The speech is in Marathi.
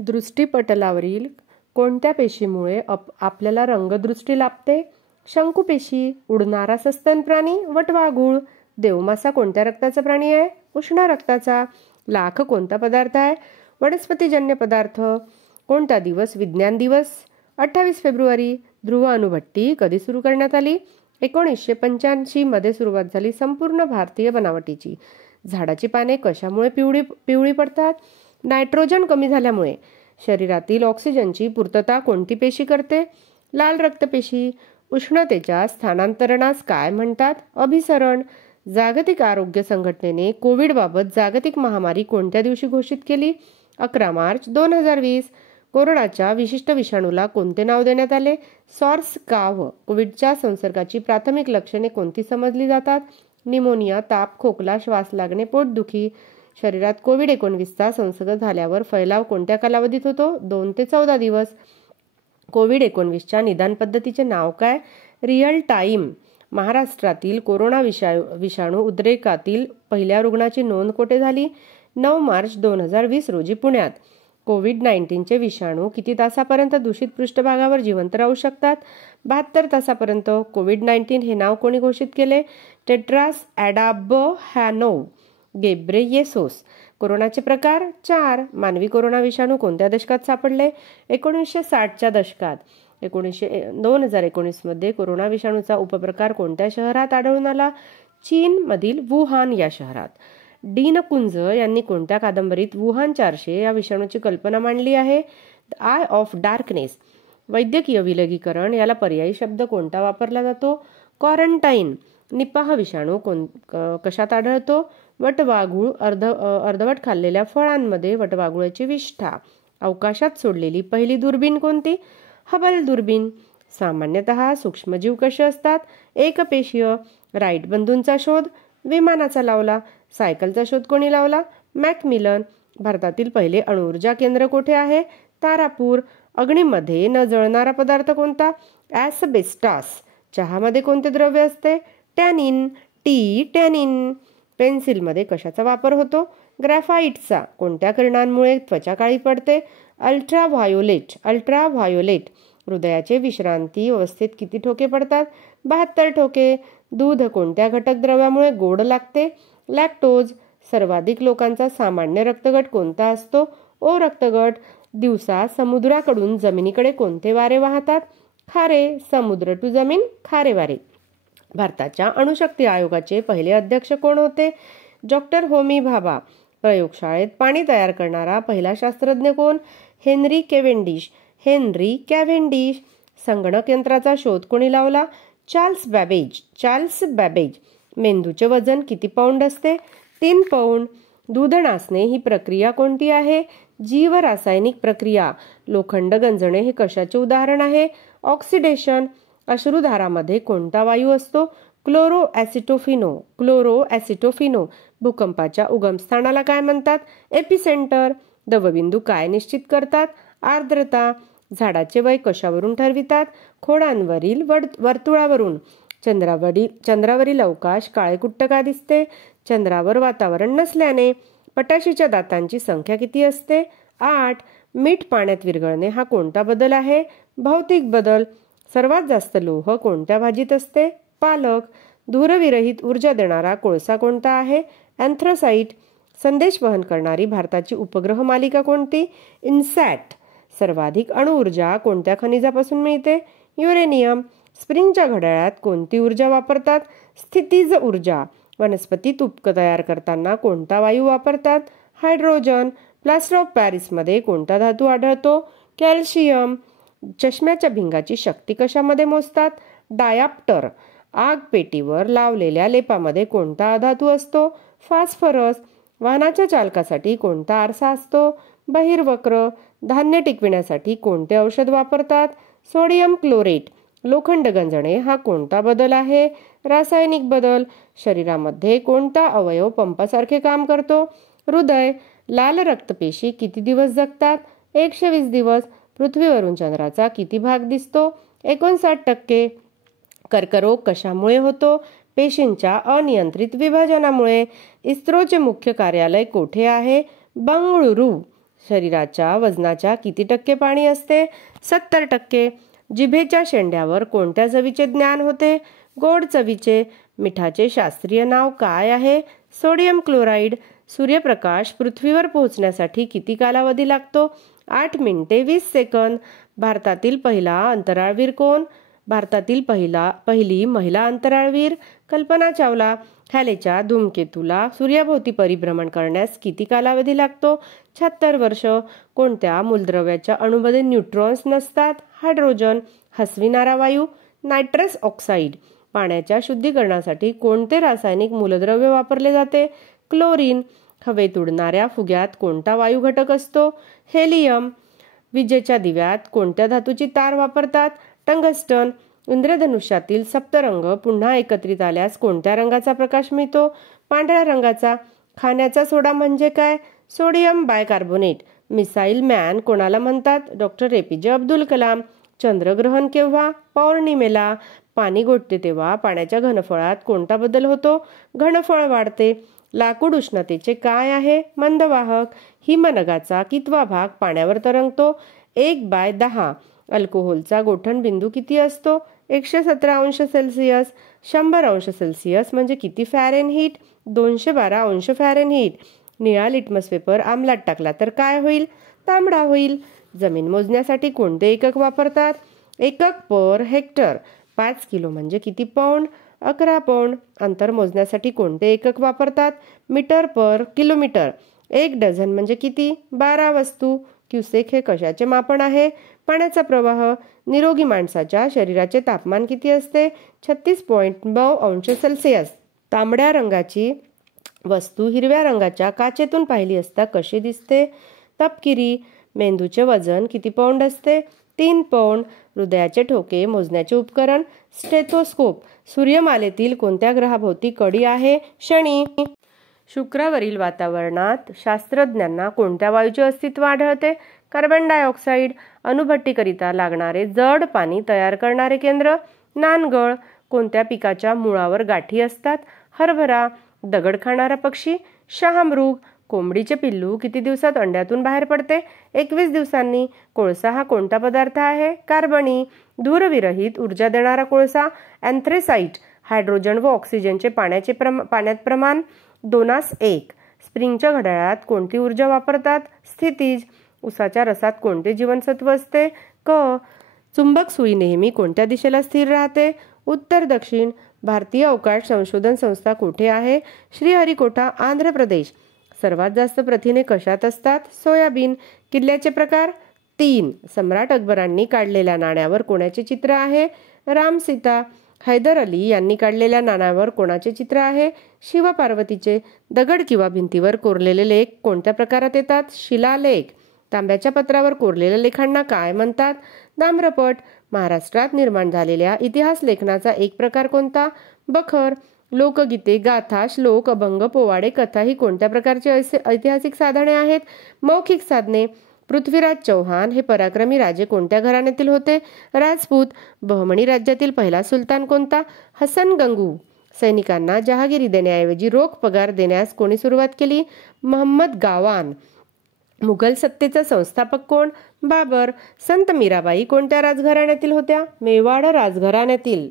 दृष्टीपटलावरील कोणत्या पेशीमुळे आपल्याला रंगदृष्टी लाभते? शंकुपेशी. उडणारा सस्तन प्राणी वटवाघूळ. देवमासा कोणत्या रक्ताचा प्राणी आहे? उष्ण रक्ताचा. लाख कोणता पदार्थ आहे? वनस्पतीजन्य पदार्थ. कोणता दिवस विज्ञान दिवस? 28 फेब्रुवारी. ध्रुव अणुभट्टी कधी सुरू करण्यात आली? 1985 मध्ये सुरुवात झाली संपूर्ण भारतीय बनावटीची. झाडाची पाने कशामुळे पिवळी पडतात? नायट्रोजन कमी झाल्यामुळे. शरीरातील ऑक्सिजनची पूर्तता कोणती पेशी करते? लाल रक्तपेशी. उष्णतेच्या स्थानांतरणास काय म्हणतात? अभिसरण. जागतिक आरोग्य संघटनेने कोविडबाबत जागतिक महामारी कोणत्या दिवशी घोषित केली? 11 मार्च 2020. कोरोनाच्या विशिष्ट विषाणूला कोणते नाव देण्यात आले? सॉर्स काव्ह. कोविडच्या संसर्गाची प्राथमिक लक्षणे कोणती समजली जातात? निमोनिया, ताप, खोकला, श्वास लागणे, पोटदुखी. शरीरात कोविड-19चा संसर्ग झाल्यावर फैलाव कोणत्या कालावधीत होतो? 2 ते 14 दिवस. कोविड-19च्या निदान पद्धतीचे नाव काय? Real time. महाराष्ट्रातील कोरोना विषाणू उद्रेकातील पहिल्या रुग्णाची नोंद कोठे झाली? 9 मार्च 2020 रोजी पुण्यात. कोविड-19चे विषाणू किती तासापर्यंत दूषित पृष्ठभागावर जिवंत राहू शकतात? 72 तासापर्यंत. कोविड-19 हे नाव कोणी घोषित केले? Tedros Adhanom Ghebreyesus. कोरोनाचे प्रकार 4. मानवी कोरोना विषाणू कोणत्या दशकात सापडले? 1960च्या दशकात. 2019 मध्ये कोरोना विषाणूचा उपप्रकार कोणत्या शहरात आढळून आला? चीन मधील वुहान या शहरात. डीन कुंज यांनी कोणत्या कादंबरीत वुहान 400 या विषाणूची कल्पना मांडली आहे? The I of darkness. वैद्यकीय विलगीकरण याला पर्यायी शब्द कोणता वापरला जातो? क्वारंटाईन. निपाह विषाणू कशात आढळतो? वटवाघूळ. अर्धवट खाल्लेल्या फळांमध्ये वटवाघुळाची विष्ठा. अवकाशात सोडलेली पहिली दुर्बीण कोणती? हबल दुर्बीण. सामान्यतः सूक्ष्मजीव कसे असतात? एकपेशीय. राईट बंधूंचा शोध विमानाचा लावला. सायकलचा शोध कोणी लावला? मॅकमिलन. भारतातील पहिले अणुऊर्जा केंद्र कोठे आहे? तारापूर. अग्नीमध्ये न जळणारा पदार्थ कोणता? ॲस्बेस्टॉस. चहामध्ये कोणते द्रव्य असते? टॅनिन. टॅनिन. पेन्सिलमध्ये कशाचा वापर होतो? ग्रॅफाइटचा. कोणत्या किरणांमुळे त्वचा काळी पडते? अल्ट्राव्हायोलेट. हृदयाचे विश्रांती अवस्थेत किती ठोके पडतात? 72 ठोके. दूध कोणत्या घटक द्रव्यामुळे गोड लागते? लॅक्टोज. सर्वाधिक लोकांचा सामान्य रक्तगट कोणता असतो? ओ रक्तगट. दिवसा समुद्राकडून जमिनीकडे कोणते वारे वाहतात? खारे. समुद्र टू जमीन खारे वारे. भारताच्या अणुशक्ती आयोगाचे पहिले अध्यक्ष कोण होते? डॉक्टर होमी भाभा. प्रयोगशाळेत पाणी तयार करणारा पहिला शास्त्रज्ञ कोण? Henry Cavendish. संगणक यंत्राचा शोध कोणी लावला? Charles Babbage. मेंदूचे वजन किती पाऊंड असते? 3 पाऊंड. दूध नासणे ही प्रक्रिया कोणती आहे? जीवरासायनिक प्रक्रिया. लोखंड गंजणे हे कशाचे उदाहरण आहे? ऑक्सिडेशन. अश्रुधारामध्ये कोणता वायू असतो? क्लोरो ॲसिटोफिनो. भूकंपाच्या उगमस्थानाला काय म्हणतात? एपिसेंटर. दवबिंदू काय निश्चित करतात? आर्द्रता. झाडाचे वय कशावरून ठरवितात? खोडांवरील वर्तुळावरून. चंद्रावरील अवकाश काळेकुट्ट का दिसते? चंद्रावर वातावरण नसल्याने. पटाशीच्या दातांची संख्या किती असते? 8. मीठ पाण्यात विरघळणे हा कोणता बदल आहे? भौतिक बदल. सर्वात जास्त लोह कोणत्या भाजीत असते? पालक. धूरविरहित ऊर्जा देणारा कोळसा कोणता आहे? अँथ्रासाइट. संदेश वहन करणारी भारताची उपग्रह मालिका कोणती? इन्सॅट. सर्वाधिक अणुऊर्जा कोणत्या खनिजापासून मिळते? युरेनियम. स्प्रिंगच्या घड्याळात कोणती ऊर्जा वापरतात? स्थितीज ऊर्जा. वनस्पती तुपकं तयार करताना कोणता वायू वापरतात? हायड्रोजन. प्लास्टर ऑफ पॅरिसमध्ये कोणता धातू आढळतो? कॅल्शियम. चष्म्याच्या भिंगाची शक्ती कशामध्ये मोजतात? डायाप्टर. आग पेटीवर लावलेल्या लेपामध्ये कोणता धातू असतो? फॉस्फरस. वाहनाच्या चालकासाठी कोणता आरसा असतो? बहिर्वक्र. धान्य टिकविण्यासाठी कोणते औषध वापरतात? Sodium chlorate. लोखंड गंजणे हा कोणता बदल आहे? रासायनिक बदल. शरीरामध्ये कोणता अवयव पंपासारखे काम करतो? हृदय. लाल रक्तपेशी किती दिवस जगतात? 120 दिवस. पृथ्वीवरून चंद्राचा किती भाग दिसतो? 59%. कर्करोग कशामुळे होतो? पेशींच्या अनियंत्रित विभाजनामुळे. इस्रोचे मुख्य कार्यालय कोठे आहे? बंगळुरू. शरीराच्या वजनाच्या किती टक्के पाणी असते? 70%. जिभेच्या शेंड्यावर कोणत्या चवीचे ज्ञान होते? गोड चवीचे. मिठाचे शास्त्रीय नाव काय आहे? Sodium chloride. सूर्यप्रकाश पृथ्वीवर पोहोचण्यासाठी किती कालावधी लागतो? 8 मिनिटे 20 सेकंद. भारतातील पहिला अंतराळवीर कोण? भारतातील पहिली महिला अंतराळवीर कल्पना चावला. हॅलेच्या धूमकेतूला सूर्याभोवती परिभ्रमण करण्यास किती कालावधी लागतो? 76 वर्ष. कोणत्या मूलद्रव्याच्या अणूमध्ये न्यूट्रॉन्स नसतात? हायड्रोजन. हसविणारा वायू? Nitrous oxide. पाण्याच्या शुद्धीकरणासाठी कोणते रासायनिक मूलद्रव्य वापरले जाते? क्लोरीन. हवेत उडणाऱ्या फुग्यात कोणता वायू घटक असतो? हेलियम. विजेच्या दिव्यात कोणत्या धातूची तार वापरतात? टंगस्टन. इंद्रधनुष्यातील सप्तरंग पुन्हा एकत्रित आल्यास कोणत्या रंगाचा प्रकाश मिळतो? पांढऱ्या रंगाचा. खाण्याचा सोडा म्हणजे काय? Sodium bicarbonate. मिसाईल मॅन कोणाला म्हणतात? Doctor APJ Abdul Kalam. चंद्रग्रहण केव्हा? पौर्णिमेला. पाणी गोठते तेव्हा पाण्याच्या घनफळात कोणता बदल होतो? घनफळ वाढते. लाकूड उष्णतेचे काय आहे? मंदवाहक. हिमनगाचा कितवा भाग पाण्यावर तरंगतो? 1/10. अल्कोहोलचा गोठणबिंदू किती असतो? 117 अंश सेल्सिअस. 100 अंश सेल्सिअस म्हणजे किती फॅरेनहीट? 212 अंश फॅरेनहीट. निळा लिटमस पेपर आमलात टाकला तर काय होईल? तांबडा होईल. जमीन मोजण्यासाठी कोणते एकक वापरतात? एकक पर हेक्टर. 5 किलो म्हणजे किती पाऊंड? 11 पाऊंड. अंतर मोजण्यासाठी कोणते एकक वापरतात? मीटर पर किलोमीटर. 1 डझन म्हणजे किती? 12 वस्तू. क्युसेक हे कशाचे मापन आहे? पाण्याचा प्रवाह. निरोगी माणसाच्या शरीराचे तापमान किती असते? 36.9 अंश सेल्सिअस. तांबड्या रंगाची वस्तू हिरव्या रंगाच्या काचेतून पाहिली असता कशी दिसते? तपकिरी. मेंदूचे वजन किती पाऊंड असते? 3 पाऊंड. हृदयाचे ठोके मोजण्याचे उपकरण? स्टेथोस्कोप. सूर्यमालेतील कोणत्या ग्रहाभोवती कडी आहे? शनी. शुक्रावरील वातावरणात शास्त्रज्ञांना कोणत्या वायूचे अस्तित्व आढळते? Carbon dioxide. अणुभट्टीकरिता लागणारे जड पाणी तयार करणारे केंद्र? नानगळ. कोणत्या पिकाच्या मुळावर गाठी असतात? हरभरा. दगड खाणारा पक्षी? शहामृग. कोंबडीचे पिल्लू किती दिवसात अंड्यातून बाहेर पडते? 21 दिवसांनी. कोळसा हा कोणता पदार्थ आहे? कार्बनी. धूरविरहित ऊर्जा देणारा कोळसा? अँथ्रेसाइट. हायड्रोजन व ऑक्सिजनचे पाण्यात प्रमाण? 2:1. स्प्रिंगच्या घड्याळात कोणती ऊर्जा वापरतात? स्थितीज. उसाच्या रसात कोणते जीवनसत्व असते? क. चुंबक सुई नेहमी कोणत्या दिशेला स्थिर राहते? उत्तर दक्षिण. भारतीय अवकाश संशोधन संस्था कुठे आहे? श्रीहरिकोटा, आंध्र प्रदेश. सर्वात जास्त प्रथिने कशात असतात? सोयाबीन. किल्ल्याचे प्रकार? 3. सम्राट अकबरांनी काढलेल्या नाण्यावर कोणाचे चित्र आहे? राम सीता. हैदर अली यांनी काढलेल्या नाण्यावर कोणाचे चित्र आहे? शिवपार्वतीचे. दगड किंवा भिंतीवर कोरलेले लेख कोणत्या प्रकारात येतात? शिलालेख. तांब्याच्या पत्रावर कोरलेल्या लेखांना काय म्हणतात? ताम्रपट. महाराष्ट्रात निर्माण झालेल्या इतिहास लेखनाचा एक प्रकार कोणता? बखर. लोकगीते, गाथा, श्लोक, अभंग, पोवाडे, कथा ही कोणत्या प्रकारची ऐतिहासिक साधने आहेत? मौखिक साधने. पृथ्वीराज चौहान हे पराक्रमी राजे कोणत्या घराण्यातील होते? राजपूत. बहमणी राज्यातील पहिला सुलतान कोणता? हसन गंगू. सैनिकांना जहागिरी देण्याऐवजी रोख पगार देण्यास कोणी सुरुवात केली? महम्मद गावान. मुघल सत्तेचा संस्थापक कोण? बाबर. संत मीराबाई कोणत्या राजघराण्यातील होत्या? मेवाड राजघराण्यातील.